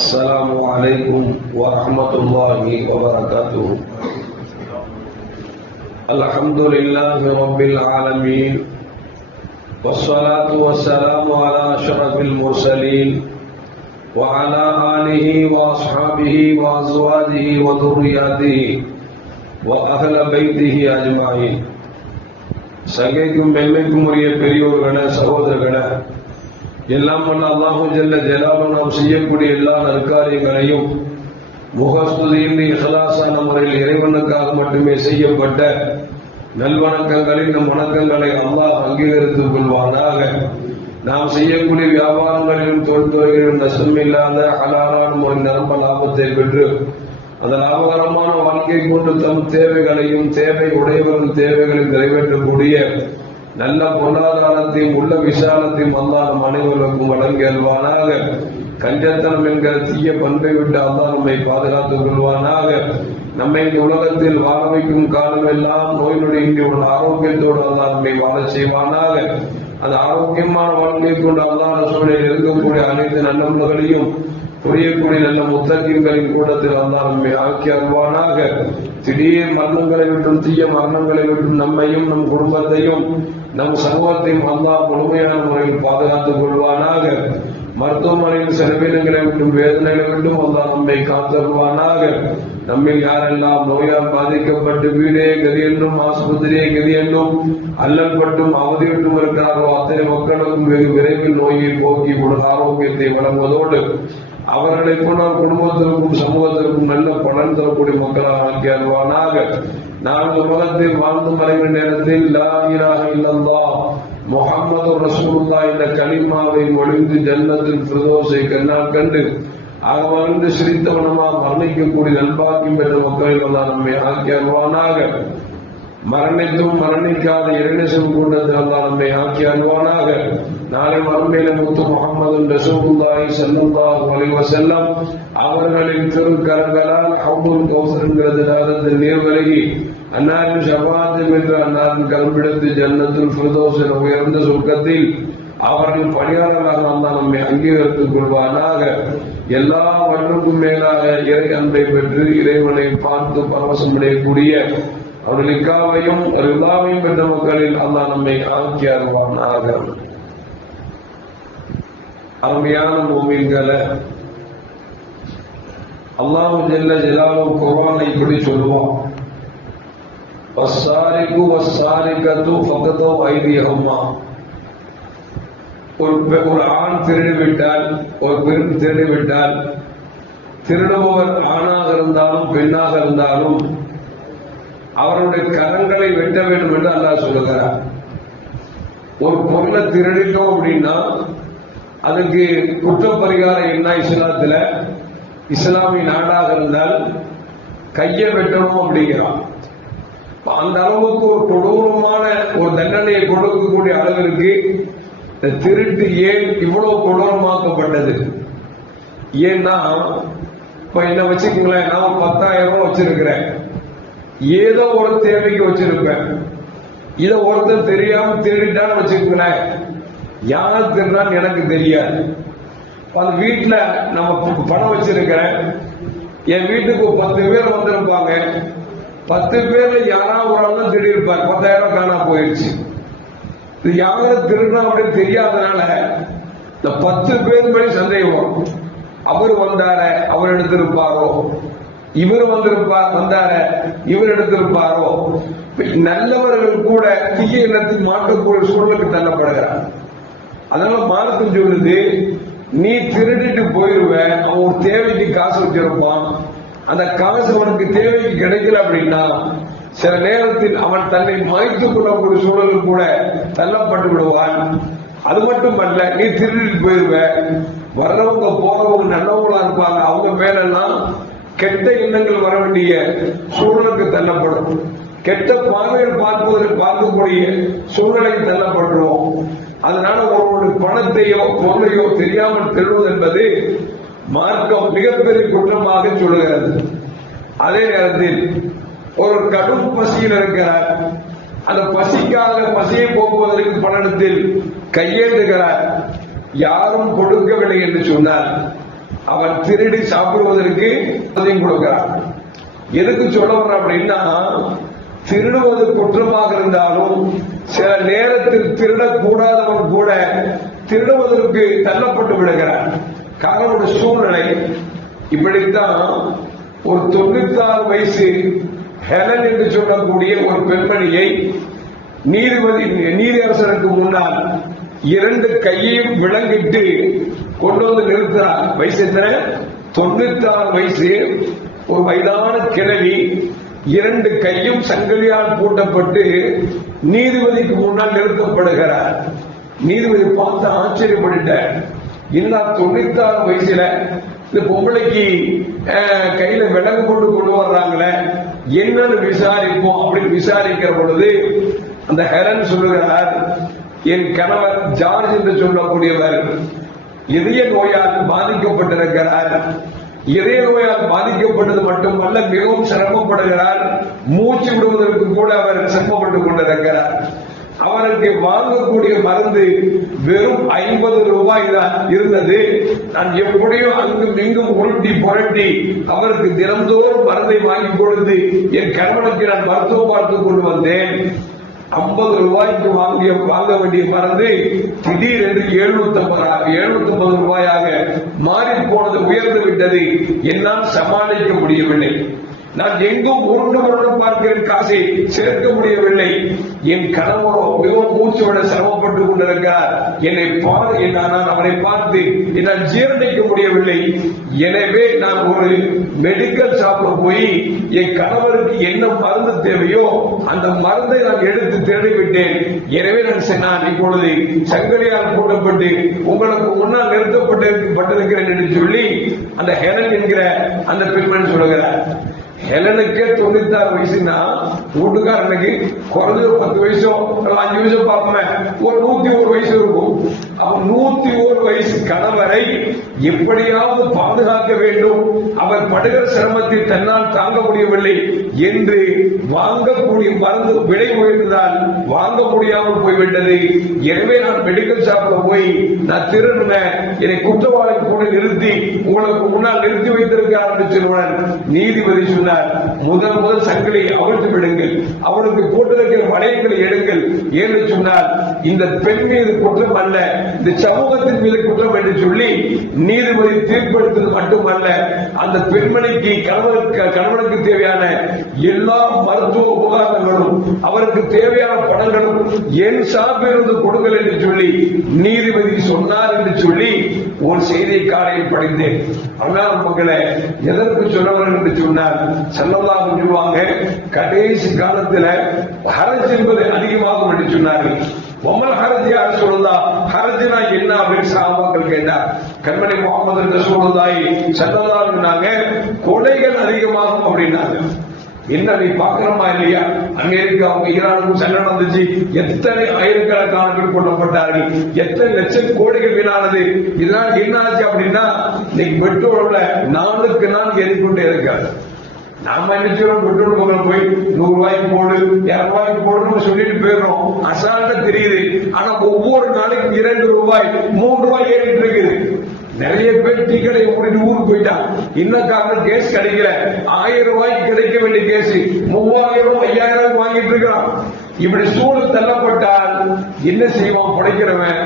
السلام عليكم ورحمة الله وبركاته. الحمد لله رب العالمين والصلاة والسلام على أشرف المرسلين وعلى آله وأصحابه وأزواجه وذرياته وأهل بيته أجمعين. சங்கைக்கும் பெண்மைக்கும் உரிய பெரியோர்கள சகோதரர்கள, எல்லாம் பண்ண அல்லாஹு ஜல்ல ஜலாலும் நாம் செய்யக்கூடிய எல்லா நற்காரியங்களையும் முகஸ்துதியின்றி இஹ்லாஸான முறையில் இறைவனுக்காக மட்டுமே செய்யப்பட்ட நல்வணக்கங்களின் நம் வணக்கங்களை அல்லாஹ் அங்கீகரித்துக் கொள்வானாக. நாம் செய்யக்கூடிய வியாபாரங்களிலும் தொழில்துறைகளிலும் நஷ்டமில்லாத ஹலாலான முறை நிரம்ப லாபத்தை பெற்று அந்த லாபகரமான வாழ்க்கை கொண்டு தம் தேவைகளையும் தேவை உடையவர்கள் தேவைகளையும் நிறைவேற்றக்கூடிய நல்ல பொருளாதாரத்தையும் உள்ள விசாலத்தையும் அல்லாஹ் நம் அனைவருக்கும் வழங்கி அல்வானாக. கஞ்சத்தனம் என்கிற தீய பண்பை விட்டு அல்லாஹ் நம்மை பாதுகாத்துக் கொள்வானாக. நம்மை இந்த உலகத்தில் வாழ வைக்கும் காலமெல்லாம் நோய் நொடியின்றி உள்ள ஆரோக்கியத்தோடு அல்லாஹ் நம்மை வாழ செய்வானாக. அந்த ஆரோக்கியமான வாழ்க்கை கொண்டு அல்லாஹ் ரசூலில் இருக்கக்கூடிய அனைத்து நல்லவர்களையும் புரியக்கூடிய நல்ல முத்தகீன்களின் கூட்டத்தில் அல்லாஹ் நம்மை ஆக்கி அல்வானாக. திடீர் மரணங்களை விட்டும் தீய மரணங்களை விட்டும் நம்மையும் நம் குடும்பத்தையும் நம் சமூகத்தையும் அல்லாஹ் முழுமையான முறையில் பாதுகாத்துக் கொள்வானாக. மருத்துவமனையில் செலவினங்களை விட்டும் வேதனைகளை விட்டும் அல்லாஹ் நம்மை காத்தருவானாக. நம்மில் யாரெல்லாம் நோயால் பாதிக்கப்பட்டு வீடே கதி என்றும் ஆஸ்பத்திரியே கதி என்றும் அல்லல்பட்டும் அவதிவிட்டும் இருக்கிறார்களோ அத்தனை மக்களுக்கும் வெகு விரைவில் நோயை போக்கி ஆரோக்கியத்தை வழங்குவதோடு அவர்களை போன்ற குடும்பத்திற்கும் சமூகத்திற்கும் நல்ல பலன் தரக்கூடிய மக்களாக ஆக்கி அல்வானாக. நான் உலகத்தில் வாழ்ந்து மறைந்த நேரத்தில் லா இலாஹ இல்லல்லாஹ் முஹம்மது ரசூலுல்லாஹ் என்ற கலிமாவை மொழிந்து ஜன்னத்தில் ஃபிர்தௌஸை கண்ணால் கண்டு வாழ்ந்து சிரித்தவனமாக மரணிக்கக்கூடிய நல்பாக்கியம் என்ற மக்களில் அல்லாஹ் நம்மை ஆக்கி அல்வானாக. மரணித்தும் மரணிக்காத இறைநேசம் கொண்டதில் அல்லாஹ் நம்மை ஆக்கி அல்வானாக. நாளை மறுமையில முத்து முஹம்மது ரசூலுல்லாஹி ஸல்லல்லாஹு அலைஹி வஸல்லம் அவர்களின் திருக்கரங்களால் ஹவ்துல் கௌஸர் என்கிற திராதத்தில் நீர் விலகி அன்னாரின் ஷஃபாஅத் என்ற அன்னாரின் கல்பிடத்து ஜன்னத்துல் ஃபிர்தௌஸ் என்ற உயர்ந்த சொர்க்கத்தில் அவர்கள் பணியாளர்களாக அல்லாஹ் நம்மை அங்கீகரித்துக் கொள்வானாக. எல்லாவற்றுக்கும் மேலாக இறை அன்பை பெற்று இறைவனை பார்த்து பரவசமடையக்கூடிய அவர்கள் இக்காவையும் ரிலாவையும் பெற்ற மக்களில் அல்லாஹ் நம்மை ஆக்கி அருள்வானாக. அருமையான மூமின்களை, அல்லாஹு ஜல்ல ஜலாலுஹு குர்ஆனை இப்படி சொல்லுவான், வஸ்ஸாரிகு வஸ்ஸாரிகத்து ஃபக்தூ ஐதியஹுமா. ஒரு ஆண் திருடிவிட்டால், ஒரு பெண் திருடிவிட்டால், திருடுபவர் ஆணாக இருந்தாலும் பெண்ணாக இருந்தாலும் அவருடைய கரங்களை வெட்ட வேண்டும் என்று அல்லாஹ் சொல்லுகிறார். ஒரு பொருளை திருடிட்டோம் அப்படின்னா அதுக்கு குற்றப்பரிகாரம் என்ன? இஸ்லாத்துல, இஸ்லாமிய நாடாக இருந்தால் கையை வெட்டணும் அப்படிங்கிறான். அந்த அளவுக்கு ஒரு கொடூரமான ஒரு தண்டனையை கொடுக்கக்கூடிய அளவிற்கு திருட்டு ஏன் இவ்வளவு கொடூரமாக்கப்பட்டது? ஏன்னா இப்ப என்ன வச்சுக்கீங்களேன், நான் 10,000 ரூபாய் வச்சிருக்கிறேன், ஏதோ ஒரு தேவைக்கு வச்சிருப்பேன், இதை ஒருத்தர் தெரியாம திருடிட்டான்னு வச்சுக்கோங்களேன், யார் திருடான்னு எனக்கு தெரியாது. அந்த வீட்டுல நம்ம பணம் வச்சிருக்கிறேன், என் வீட்டுக்கு 10 பேர் வந்திருப்பாங்க, 10 பேர்ல யாராவது ஒரு ஆள் தான் திருடி இருப்பார், 10,000 காணா போயிடுச்சு. இது யாரும் திருடா அப்படின்னு தெரியாதனால இந்த 10 பேர் படி சந்தேகம். அவர் வந்தார, அவர் எடுத்திருப்பாரோ, இவர் வந்தார, இவர் எடுத்திருப்பாரோ. நல்லவர்கள் கூட தீய எண்ணத்தில் மாற்றக்கூடிய சூழலுக்கு தள்ளப்படுகிறார். அதனால மார்க்கம் சொல்லுது, நீ திருடிட்டு போயிருவ, அவன் ஒரு தேவைக்கு காசு வச்சிருப்பான், அந்த காசு அவனுக்கு தேவைக்கு கிடைக்கல அப்படின்னா சில நேரத்தில் அவன் தன்னை மாய்த்துக் கொள்ளக்கூடிய சூழலுக்கு கூட தள்ளப்பட்டு விடுவான். அது மட்டுமல்ல, நீ திருடிட்டு போயிருவ, வர்றவங்க போறவங்க நல்லவங்களா இருப்பாங்க, அவங்க மேலாம் கெட்ட எண்ணங்கள் வர வேண்டிய சூழலுக்கு தள்ளப்படும், கெட்ட பார்வையில் பார்க்கக்கூடிய சூழ்நிலைக்கு தள்ளப்படுறோம். அதனால ஒரு பணத்தையோ பொருளையோ தெரியாமல் திருடுவது என்பது மார்க்கம் மிகப்பெரிய குற்றமாக சொல்லுகிறது. அதே நேரத்தில் ஒரு கடும் பசியில் இருக்கிறார், அந்த பசியை போக்குவதற்கு பணத்தில் கையேந்துகிறார், யாரும் கொடுக்கவில்லை என்று சொன்னார். அவன் திருடி சாப்பிடுவதற்கு அதையும் கொடுக்கிறான். எதுக்கு சொல்ல வர்ற அப்படின்னா, திருடுவது குற்றமாக இருந்தாலும் சில நேரத்தில் திருடக்கூடாதவன் கூட திருடுவதற்கு தள்ளப்பட்டு விடுகிறான். காரணம் ஒரு சூழ்நிலை. இப்படித்தான் ஒரு 96 வயசு ஹெலன் என்று சொல்லக்கூடிய ஒரு பெண்மணியை நீதியரசருக்கு முன்னால் 2 கையையும் விளங்கிட்டு கொண்டு வந்து நிறுத்தினார். வயசு எத்தனை? 96 வயசு. ஒரு வயதான கிழவி 2 கையும் சங்கிலியால் பூட்டப்பட்டு நீதிபதிக்கு முன்னால் நிறுத்தப்படுகிறார். நீதிபதி பார்த்து ஆச்சரியப்பட்டார். இன்னும் 96 வயசுல இந்த பொம்பளைக்கு கையில விலங்கு கொண்டு வர்றாங்களே, என்னன்னு விசாரிப்போம் அப்படின்னு விசாரிக்கிற பொழுது அந்த ஹெலன் சொல்லுகிறார், என் கணவர் ஜார்ஜ் என்று சொல்லக்கூடியவர் இதய நோயால் பாதிக்கப்பட்டிருக்கிறார். இதய நோயால் பாதிக்கப்பட்டது மட்டுமல்ல, மிகவும் சிரமப்படுகிறார். மூச்சு விடுவதற்கு கூட அவர் சிரமப்பட்டுக் கொண்டிருக்கிறார். அவருக்கு வாங்கக்கூடிய மருந்து வெறும் 50 ரூபாய் தான் இருந்தது. நான் எப்படியோ அங்கும் இங்கும் உருட்டி புரட்டி அவருக்கு தினந்தோறும் மருந்தை வாங்கி கொடுத்து என் கணவனுக்கு நான் மருத்துவம் பார்த்துக் கொண்டு வந்தேன். 50 ரூபாய்க்கு வாங்க வேண்டிய மருந்து திடீரென்று 750 ரூபாயாக மாறி போனது, உயர்ந்து விட்டது. என்னால் சமாளிக்க முடியவில்லை. நான் எங்கும் உருண்டு பார்க்கிறேன், காசை சேர்க்க முடியவில்லை. என் கணவரோ மிகவும் மூச்சு விட சிரமப்பட்டுக் கொண்டிருக்கிறார். நான் அவரை பார்த்து என்னால் ஜீரணிக்க முடியவில்லை. எனவே நான் ஒரு மெடிக்கல் ஷாப்ல போய் என் கணவருக்கு என்ன மருந்து தேவையோ அந்த மருந்தை நான் எடுத்து தேடிவிட்டேன். எனவே நான் இப்பொழுது சங்கிலியால் கூட்டப்பட்டு உங்களுக்கு முன்னால் நிறுத்தப்பட்டிருக்கிறேன் என்று சொல்லி அந்த ஹெலன் என்கிற அந்த பெண்மணி சொல்லுகிறார். ஹெலனுக்கே 96 வயசுனா வீட்டுக்காரனுக்கு குறைஞ்ச 10 வயசோ 5 வயசோ பார்ப்போமே, ஒரு 101 வயசு இருக்கும். அவன் 101 வயசு கணவரை எப்படியாவது பாதுகாக்க வேண்டும், அவர் படுகிற சிரமத்தை தன்னால் தாங்க முடியவில்லை என்று வாங்கக்கூடிய மருந்து விலை உயர்ந்ததால் வாங்க முடியாமல் போய்விட்டது. எனவே நான் மெடிக்கல் ஷாப்ல போய் நான் திருடுனேன், என்னை குற்றவாளி கூட நிறுத்தி உங்களுக்கு முன்னால் நிறுத்தி வைத்திருக்கார் என்று சொல்லுவார். நீதிபதி சொன்னார், முதல் சங்கிலி அவிழ்த்து விடுங்கள், அவனுக்கு போட்டிருக்கிற வளையங்களை எடுங்கள் என்று சொன்னார். இந்த பெண் மீது குற்றம் அல்ல, இந்த சமூகத்தின் மீது குற்றம் என்று சொல்லி நீதிபதி தீர்ப்பெடுத்தது மட்டுமல்ல, அந்த பெண்மணிக்கு கணவனுக்கு தேவையான எல்லா மருத்துவ உபகரணங்களும் அவருக்கு தேவையான பணங்களும் என் சார்பிலிருந்து கொடுங்கள் என்று சொல்லி நீதிபதி சொன்னார் என்று சொல்லி ஒரு செய்தியை காலையில் படித்தேன். அதனால் மக்களை எதற்கு சொல்லவர் என்று சொன்னார், ஸல்லல்லாஹு சொல்லுவாங்க, கடைசி காலத்தில் ஹரஜ் என்பது அதிகமாகும் என்று சொன்னார்கள். ஒமல் ஹரஜ் யார் சொல்லுதா, ஹரஜ்னா என்ன அப்படின்னு சஹாபாக்கள் கேட்டார். கண்மணி முஹம்மது ரசூலுல்லாஹி ஸல்லல்லாஹு அலைஹி வஸல்லம் கொலைகள் அதிகமாகும் அப்படின்னாங்க. என்ன நீ பாக்கிறோமா இல்லையா? அமெரிக்காவுக்கு ஈரானுக்கும் சண்டை நடந்துச்சு, எத்தனை ஆயிரக்கணக்கான பேர் கொல்லப்பட்டார்கள், எத்தனை லட்சம் கோடிகள் வீணானது. இதனால் என்ன ஆச்சு அப்படின்னா, இன்னைக்கு பெட்ரோல்ல நாளுக்கு நாள் ஏறிக்கொண்டே இருக்காது. நாம என்ன செய்யறோம், பெட்ரோல் பக்கம் போய் 100 ரூபாய்க்கு போடு 200 ரூபாய்க்கு போடுன்னு சொல்லிட்டு போயிடுறோம், அசால்ட்டா தெரியுது. ஆனா ஒவ்வொரு நாளைக்கு 2 ரூபாய் 3 ரூபாய் ஏறிட்டு இருக்குது. நிறைய பேர் டீ கடை மூடிட்டு ஊருக்கு போயிட்டான். இன்னும் காரணம் கேஸ் கிடைக்கல. 1000 ரூபாய்க்கு கிடைக்க வேண்டிய கேஸ் 3000 5000 வாங்கிட்டு இருக்கான். இப்படி சூழல் தள்ளப்பட்டால் என்ன செய்வான்? படைக்கிறவன்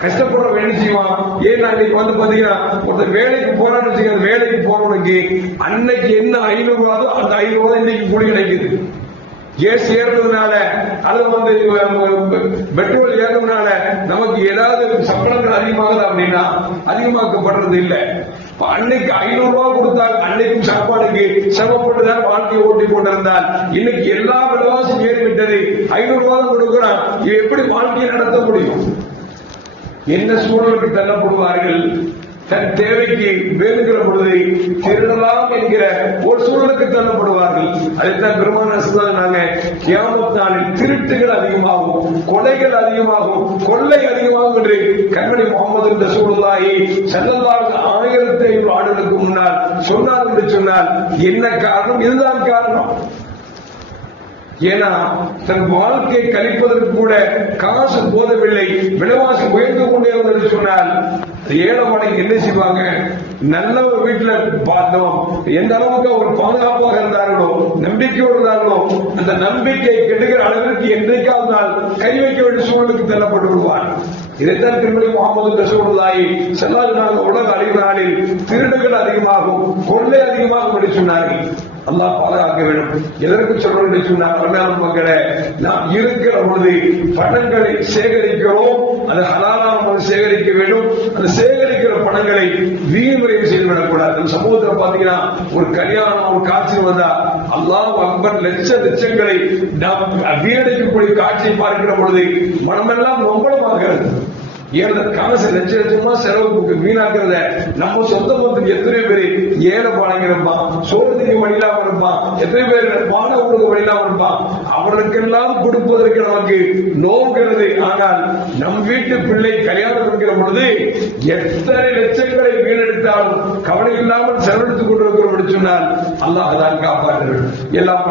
கஷ்டப்படுற வேலை செய்வான். ஏன்னா இன்னைக்கு பாத்தீங்கன்னா ஒருத்தர் வேலைக்கு போறான்னு, வேலைக்கு போறவனுக்கு அன்னைக்கு என்ன 500 ரூபாயோ அந்த 500 ரூபாய் இன்னைக்கு கூலி கிடைக்குது. கேஸ் ஏறதுனால அல்லது பெட்ரோல் ஏறதுனால நமக்கு ஏதாவது சம்பளங்கள் அதிகமாகுது அப்படின்னா அதிகமாக்கப்படுறது இல்லை. அன்னைக்கு 500 ரூபாய் கொடுத்தால் அன்னைக்கும் சாப்பாடுக்கு சிரமப்பட்டுதான் வாழ்க்கையை ஓட்டி கொண்டிருந்தால் இன்னைக்கு எல்லா விலைவாசியும் ஏறிவிட்டது. 500 ரூபாய் தான் கொடுக்கிறான். எப்படி வாழ்க்கையை நடத்த முடியும்? என்ன சூழலுக்கு தள்ளப்படுவார்கள்? தன் தேவைக்கு வேணுங்கிற பொழுது திருடலாம் என்கிற ஒரு சூழலுக்கு தள்ளப்படுவார்கள். அதைத்தான் பெருமானார் சொன்னாங்க, கியாமத் நாளில் திருட்டுகள் அதிகமாகும், கொலைகள் அதிகமாகும், கொள்ளை அதிகமாகும் என்று கண்மணி முஹம்மது ரசூலுல்லாஹி ஸல்லல்லாஹு 1500 ஆண்டுகளுக்கு முன்னால் சொன்னார் என்று சொன்னால் என்ன காரணம்? இதுதான் காரணம். ஏன்னா தன் வாழ்க்கையை கழிப்பதற்கு கூட காசு போதவில்லை, விலைவாசி உயர்ந்து கொண்டே என்று சொன்னால் ஏழைமனை என்ன செய்வாங்க? நல்ல ஒரு வீட்டுல பார்த்தோம் எந்த அளவுக்கு அவர் பாதுகாப்பாக இருந்தார்களோ, நம்பிக்கையோடு இருந்தார்களோ, அந்த நம்பிக்கை கெடுகிற அளவிற்கு என்றைக்காவது நாள் கை வைக்க வேண்டிய சூழலுக்கு தள்ளப்பட்டு விடுவார். இதைத்தான் திருமணி முகமது ரசூலுல்லாஹி ஸல்லல்லாஹு அலைஹி வஸல்லம் உலக அழிவு நாளில் திருடுகள் அதிகமாகும், கொள்ளை அதிகமாகும் என்று சொன்னார்கள். அல்லாஹ் பாதுகாக்க வேண்டும். எதற்கு சொல்றோம் என்று சொன்னால், அருமையான மக்களை, நாம் இருக்கிற பொழுது பணங்களை சேகரிக்கிறோம், அது ஹலாலான முறையில் சேகரிக்க வேண்டும். அந்த சேகரிக்கிற பணங்களை வீண் விரைவு செய்து விடக்கூடாது. அந்த சமூகத்தில் பாத்தீங்கன்னா ஒரு கல்யாணம் ஒரு காட்சி வந்தா அல்லாஹ் அக்பர் லட்சங்களை நாம் வீணடிக்கக்கூடிய காட்சியை பார்க்கிற பொழுது மனமெல்லாம் நொம்பலமாகிறது. ஏழு காசு லட்சமா செலவுக்கு வீணாக்கிறத நம்ம சொந்த பந்தத்துக்கு எத்தனை பேர் ஏழை பாலங்க இருப்பான், சோழத்துக்கு வழியிலாம இருப்பான், எத்தனை பேர் மாணவர்களுக்கு வழியிலாம இருப்பான், அவர்களுக்கெல்லாம் கொடுப்பதற்கு நமக்கு நோங்கிறது. ஆனால் நம் வீட்டு பிள்ளை கல்யாணம் இருக்கிற பொழுது எத்தனை லட்சங்களை வீணெடுத்தாலும் கவலை இல்லாமல் செலவழித்துக் கொண்டிருக்கிறோம் சொன்னால் அல்லாஹ் தான் காப்பாற்றுகள். எல்லாம்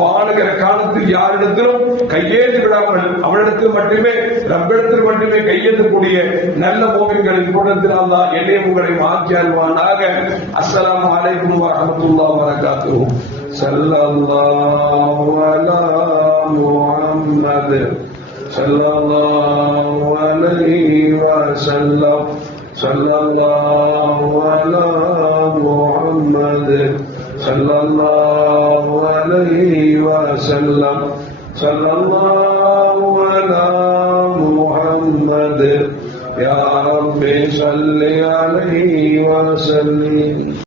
வாழுகிற காலத்தில் யாரிடத்திலும் கையேந்து விடாமல் அவனிடத்தில் மட்டுமே ரப்பிடத்தில் மட்டுமே கையெழுத்தக்கூடிய நல்ல மூமின்களின் கூட்டத்தில் அல்லாஹ் என்னையும் உங்களை மாற்றி அல்வானாக. அஸ்ஸலாமு அலைக்கும் வரஹ்மத்துல்லாஹி வபரகாத்துஹு. ஸல்லல்லாஹு அலா முஹம்மத் ஸல்லல்லாஹு அலைஹி வஸல்லம். ஸல்லல்லாஹு அலா முஹம்மத் ஸல்லல்லாஹு அலைஹி வஸல்லம். ஸல்லல்லாஹு அலா محمد يا رب صل عليه وسلم.